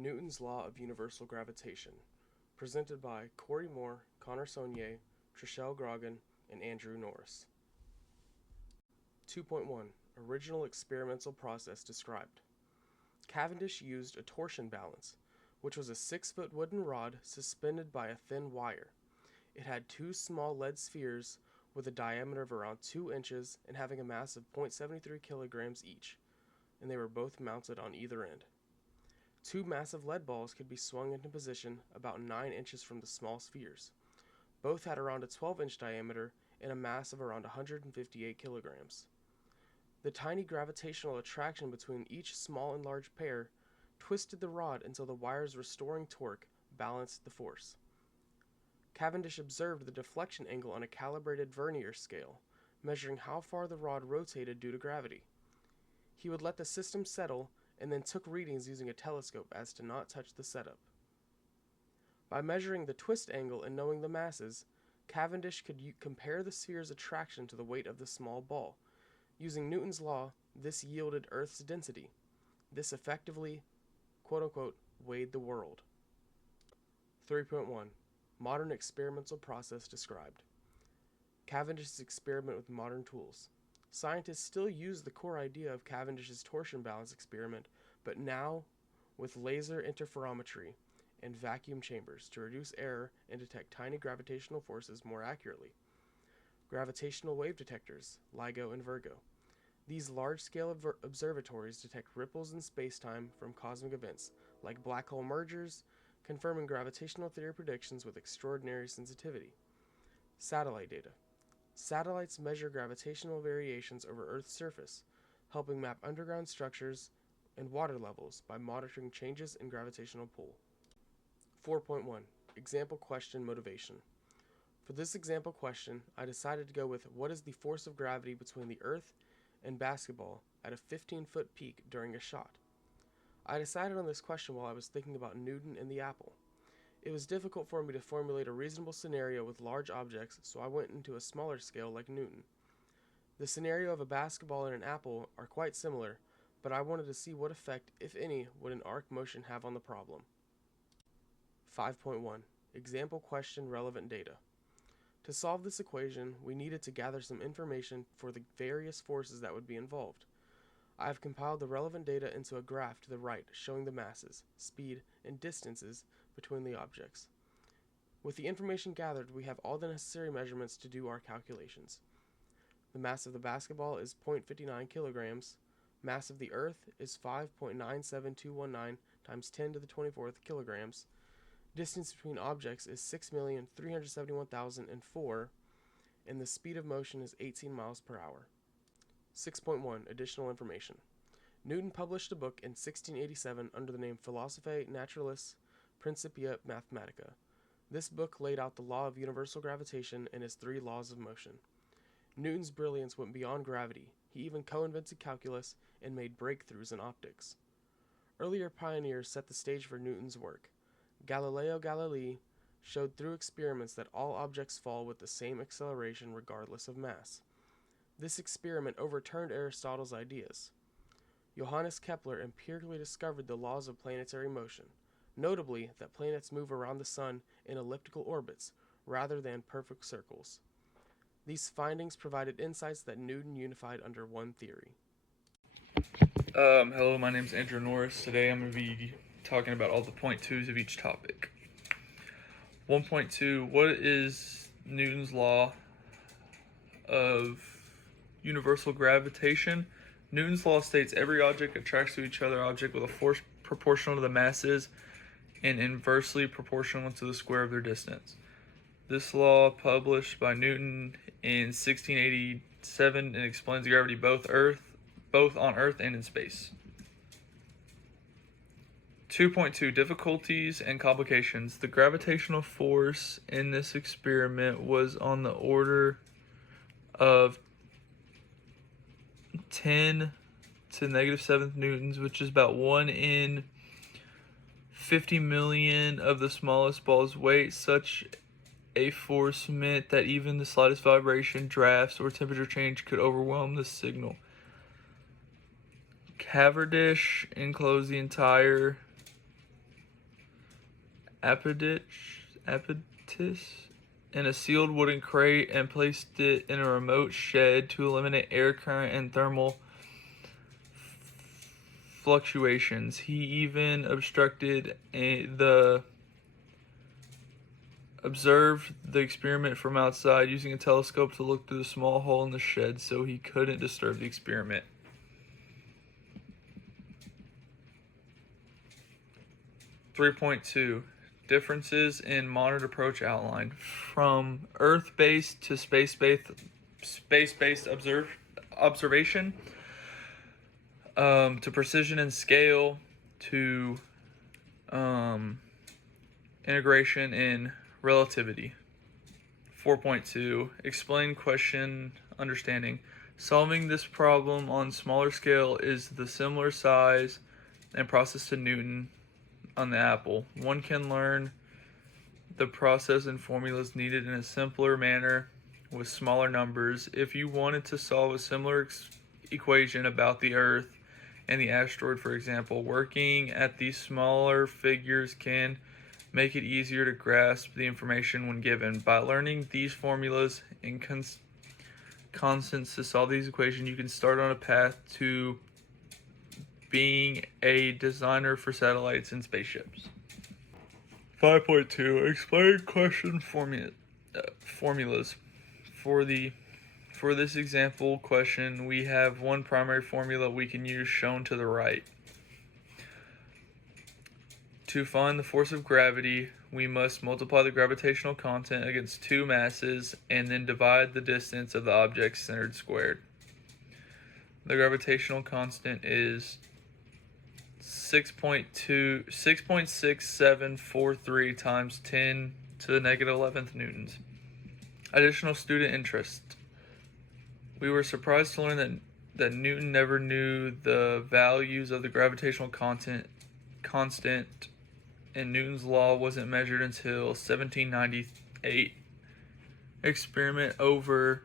Newton's Law of Universal Gravitation, presented by Corey Moore, Connor Saunier, Trishelle Grogan, and Andrew Norris. 2.1 Original experimental process described. Cavendish used a torsion balance, which was a 6-foot wooden rod suspended by a thin wire. It had two small lead spheres with a diameter of around 2 inches and having a mass of 0.73 kilograms each, and they were both mounted on either end. Two massive lead balls could be swung into position about 9 inches from the small spheres. Both had around a 12-inch diameter and a mass of around 158 kilograms. The tiny gravitational attraction between each small and large pair twisted the rod until the wire's restoring torque balanced the force. Cavendish observed the deflection angle on a calibrated vernier scale, measuring how far the rod rotated due to gravity. He would let the system settle and then took readings using a telescope as to not touch the setup. By measuring the twist angle and knowing the masses, Cavendish could compare the sphere's attraction to the weight of the small ball. Using Newton's law, this yielded Earth's density. This effectively, quote-unquote, weighed the world. 3.1 Modern experimental process described. Cavendish's experiment with modern tools. Scientists still use the core idea of Cavendish's torsion balance experiment, but now with laser interferometry and vacuum chambers to reduce error and detect tiny gravitational forces more accurately. Gravitational wave detectors, LIGO and Virgo. These large-scale observatories detect ripples in spacetime from cosmic events, like black hole mergers, confirming gravitational theory predictions with extraordinary sensitivity. Satellite data. Satellites measure gravitational variations over Earth's surface, helping map underground structures and water levels by monitoring changes in gravitational pull. 4.1 Example question motivation. For this example question, I decided to go with what is the force of gravity between the Earth and basketball at a 15-foot peak during a shot. I decided on this question while I was thinking about Newton and the apple. It was difficult for me to formulate a reasonable scenario with large objects, so I went into a smaller scale like Newton. The scenario of a basketball and an apple are quite similar, but I wanted to see what effect, if any, would an arc motion have on the problem. 5.1 Example question relevant data. To solve this equation, we needed to gather some information for the various forces that would be involved. I have compiled the relevant data into a graph to the right showing the masses, speed, and distances between the objects. With the information gathered, we have all the necessary measurements to do our calculations. The mass of the basketball is 0.59 kilograms. Mass of the Earth is 5.97219 times 10 to the 24th kilograms. Distance between objects is 6,371,004, and the speed of motion is 18 miles per hour. 6.1 Additional information. Newton published a book in 1687 under the name Philosophiae Naturalis Principia Mathematica. This book laid out the law of universal gravitation and his 3 laws of motion. Newton's brilliance went beyond gravity. He even co-invented calculus and made breakthroughs in optics. Earlier pioneers set the stage for Newton's work. Galileo Galilei showed through experiments that all objects fall with the same acceleration regardless of mass. This experiment overturned Aristotle's ideas. Johannes Kepler empirically discovered the laws of planetary motion, notably that planets move around the sun in elliptical orbits rather than perfect circles. These findings provided insights that Newton unified under one theory. Hello, my name is Andrew Norris. Today I'm going to be talking about all the point twos of each topic. 1.2, what is Newton's law of universal gravitation? Newton's law states every object attracts to each other object with a force proportional to the masses and inversely proportional to the square of their distance. This law, published by Newton in 1687, and explains gravity both on Earth and in space. 2.2 Difficulties and complications. The gravitational force in this experiment was on the order of 10 to the negative 7th newtons, which is about 1 in 50 million of the smallest ball's weight. Such a force meant that even the slightest vibration, drafts, or temperature change could overwhelm the signal. Cavendish enclosed the entire apparatus in a sealed wooden crate and placed it in a remote shed to eliminate air current and thermal fluctuations. He even observed the experiment from outside using a telescope to look through the small hole in the shed so he couldn't disturb the experiment. 3.2 Differences in modern approach outlined. From Earth-based to space-based observation, to precision and scale, to integration in relativity. 4.2 Explain question understanding. Solving this problem on smaller scale is the similar size and process to Newton on the apple. One can learn the process and formulas needed in a simpler manner with smaller numbers. If you wanted to solve a similar equation about the Earth and the asteroid, for example, working at these smaller figures can make it easier to grasp the information when given. By learning these formulas and constants to solve these equations, you can start on a path to being a designer for satellites and spaceships. 5.2 Explain question formulas. For this example question, we have one primary formula we can use shown to the right. To find the force of gravity, we must multiply the gravitational constant against two masses and then divide the distance of the object centered squared. The gravitational constant is 6.6743 times 10 to the negative 11th newtons. Additional student interest. We were surprised to learn that Newton never knew the values of the gravitational constant, and Newton's law wasn't measured until 1798. Experiment over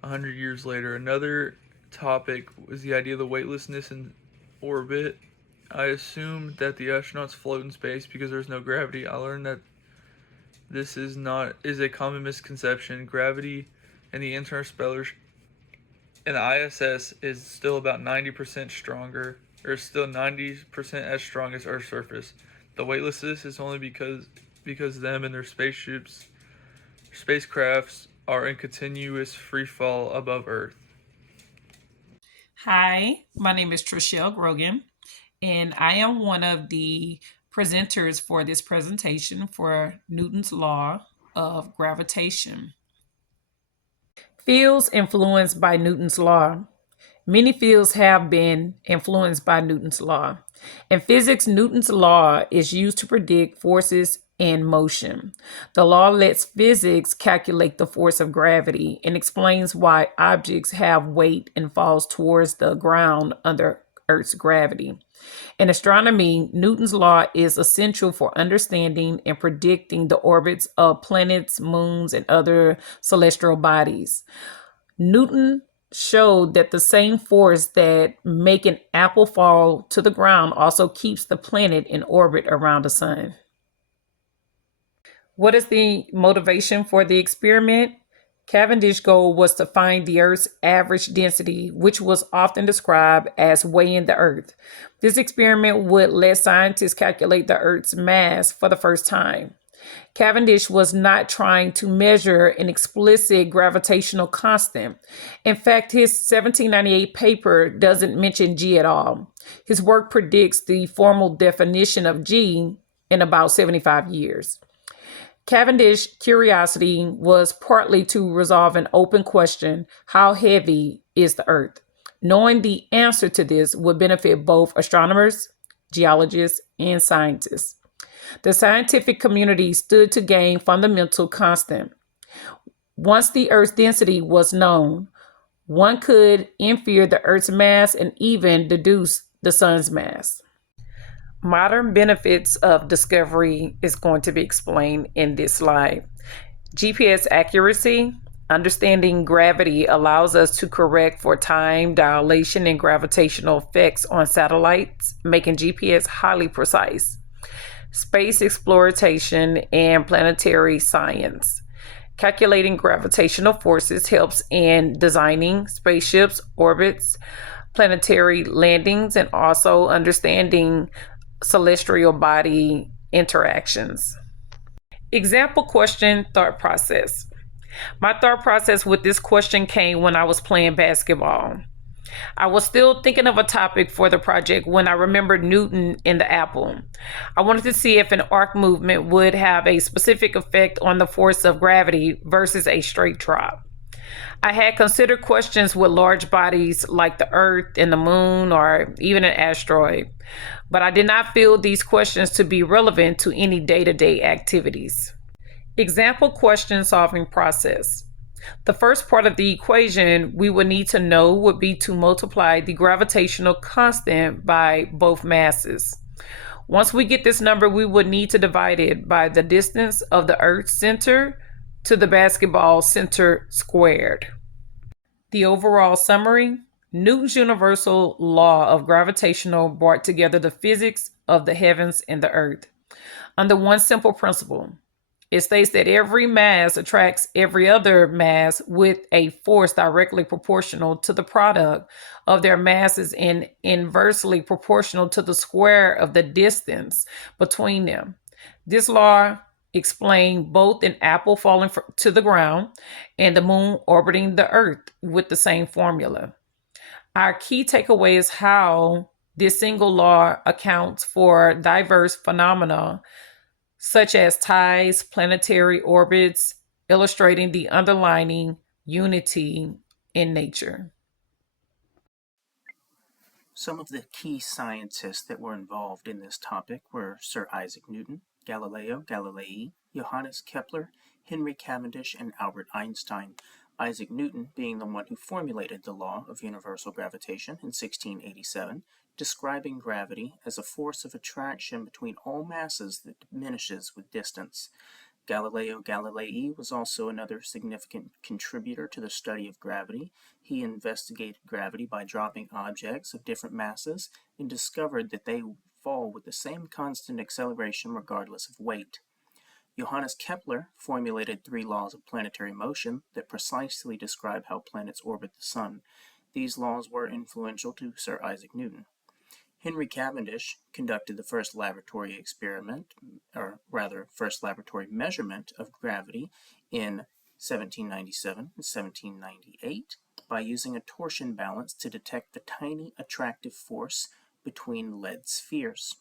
100 years later. Another topic was the idea of the weightlessness in orbit. I assumed that the astronauts float in space because there's no gravity. I learned that this is a common misconception. Gravity in the interstellar and the ISS is still about 90% stronger, or still 90% as strong as Earth's surface. The weightlessness is only because them and their spacecrafts are in continuous free fall above Earth. Hi, my name is Trishelle Grogan, and I am one of the presenters for this presentation for Newton's Law of Gravitation. Fields influenced by Newton's Law. Many fields have been influenced by Newton's Law. In physics, Newton's Law is used to predict forces in motion. The law lets physics calculate the force of gravity and explains why objects have weight and falls towards the ground under Earth's gravity. In astronomy, Newton's law is essential for understanding and predicting the orbits of planets, moons, and other celestial bodies. Newton showed that the same force that make an apple fall to the ground also keeps the planet in orbit around the sun. What is the motivation for the experiment? Cavendish's goal was to find the Earth's average density, which was often described as weighing the Earth. This experiment would let scientists calculate the Earth's mass for the first time. Cavendish was not trying to measure an explicit gravitational constant. In fact, his 1798 paper doesn't mention G at all. His work predicts the formal definition of G in about 75 years. Cavendish's curiosity was partly to resolve an open question: how heavy is the Earth? Knowing the answer to this would benefit both astronomers, geologists, and scientists. The scientific community stood to gain fundamental constant. Once the Earth's density was known, one could infer the Earth's mass and even deduce the sun's mass. Modern benefits of discovery is going to be explained in this slide. GPS accuracy. Understanding gravity allows us to correct for time, dilation, and gravitational effects on satellites, making GPS highly precise. space exploration, and planetary science. Calculating gravitational forces helps in designing spaceships, orbits, planetary landings, and also understanding celestial body interactions. Example question, thought process. My thought process with this question came when I was playing basketball. I was still thinking of a topic for the project when I remembered Newton in the apple. I wanted to see if an arc movement would have a specific effect on the force of gravity versus a straight drop. I had considered questions with large bodies like the Earth and the Moon or even an asteroid, but I did not feel these questions to be relevant to any day to day activities. Example question solving process. The first part of the equation we would need to know would be to multiply the gravitational constant by both masses. Once we get this number, we would need to divide it by the distance of the Earth's center to the basketball center squared. The overall summary: Newton's universal law of gravitation brought together the physics of the heavens and the earth under one simple principle. It states that every mass attracts every other mass with a force directly proportional to the product of their masses and inversely proportional to the square of the distance between them. This law explained both an apple falling to the ground and the moon orbiting the earth with the same formula. Our key takeaway is how this single law accounts for diverse phenomena such as tides, planetary orbits, illustrating the underlying unity in nature. Some of the key scientists that were involved in this topic were Sir Isaac Newton, Galileo Galilei, Johannes Kepler, Henry Cavendish, and Albert Einstein. Isaac Newton being the one who formulated the law of universal gravitation in 1687, describing gravity as a force of attraction between all masses that diminishes with distance. Galileo Galilei was also another significant contributor to the study of gravity. He investigated gravity by dropping objects of different masses and discovered that they fall with the same constant acceleration regardless of weight. Johannes Kepler formulated 3 laws of planetary motion that precisely describe how planets orbit the sun. These laws were influential to Sir Isaac Newton. Henry Cavendish conducted the first laboratory measurement of gravity in 1797 and 1798 by using a torsion balance to detect the tiny attractive force between lead spheres.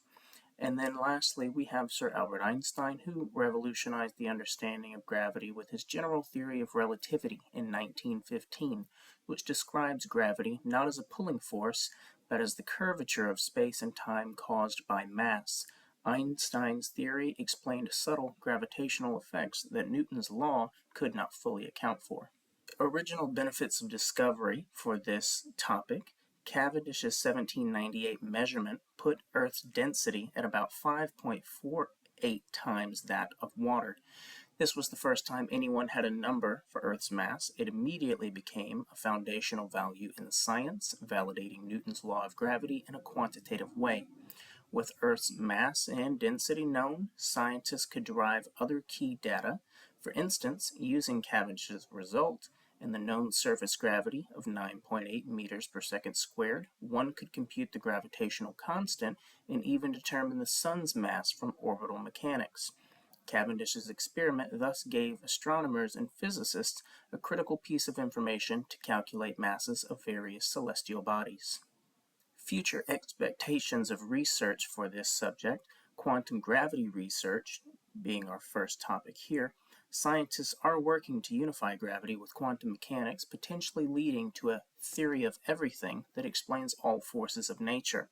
And then lastly, we have Sir Albert Einstein, who revolutionized the understanding of gravity with his general theory of relativity in 1915, which describes gravity not as a pulling force, but as the curvature of space and time caused by mass. Einstein's theory explained subtle gravitational effects that Newton's law could not fully account for. Original benefits of discovery for this topic: Cavendish's 1798 measurement put Earth's density at about 5.48 times that of water. This was the first time anyone had a number for Earth's mass. It immediately became a foundational value in science, validating Newton's law of gravity in a quantitative way. With Earth's mass and density known, scientists could derive other key data. For instance, using Cavendish's result and the known surface gravity of 9.8 meters per second squared, one could compute the gravitational constant and even determine the sun's mass from orbital mechanics. Cavendish's experiment thus gave astronomers and physicists a critical piece of information to calculate masses of various celestial bodies. Future expectations of research for this subject: quantum gravity research being our first topic here. Scientists are working to unify gravity with quantum mechanics, potentially leading to a theory of everything that explains all forces of nature.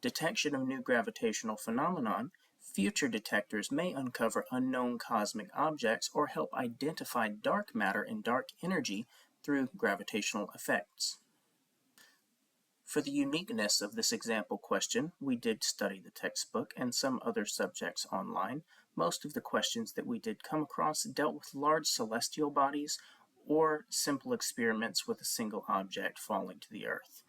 Detection of new gravitational phenomenon: future detectors may uncover unknown cosmic objects or help identify dark matter and dark energy through gravitational effects. For the uniqueness of this example question, we did study the textbook and some other subjects online. Most of the questions that we did come across dealt with large celestial bodies or simple experiments with a single object falling to the Earth.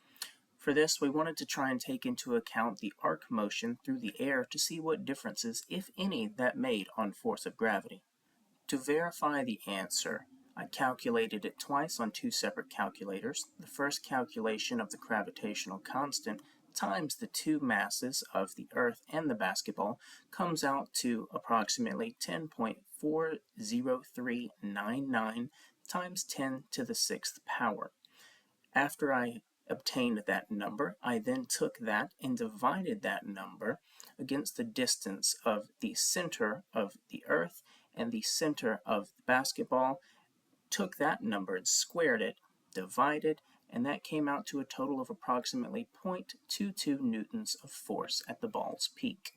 For this, we wanted to try and take into account the arc motion through the air to see what differences, if any, that made on force of gravity. To verify the answer, I calculated it twice on two separate calculators. The first calculation of the gravitational constant times the two masses of the Earth and the basketball comes out to approximately 10.40399 times 10 to the sixth power. After I obtained that number, I then took that and divided that number against the distance of the center of the Earth and the center of the basketball, took that number and squared it, divided, and that came out to a total of approximately 0.22 newtons of force at the ball's peak.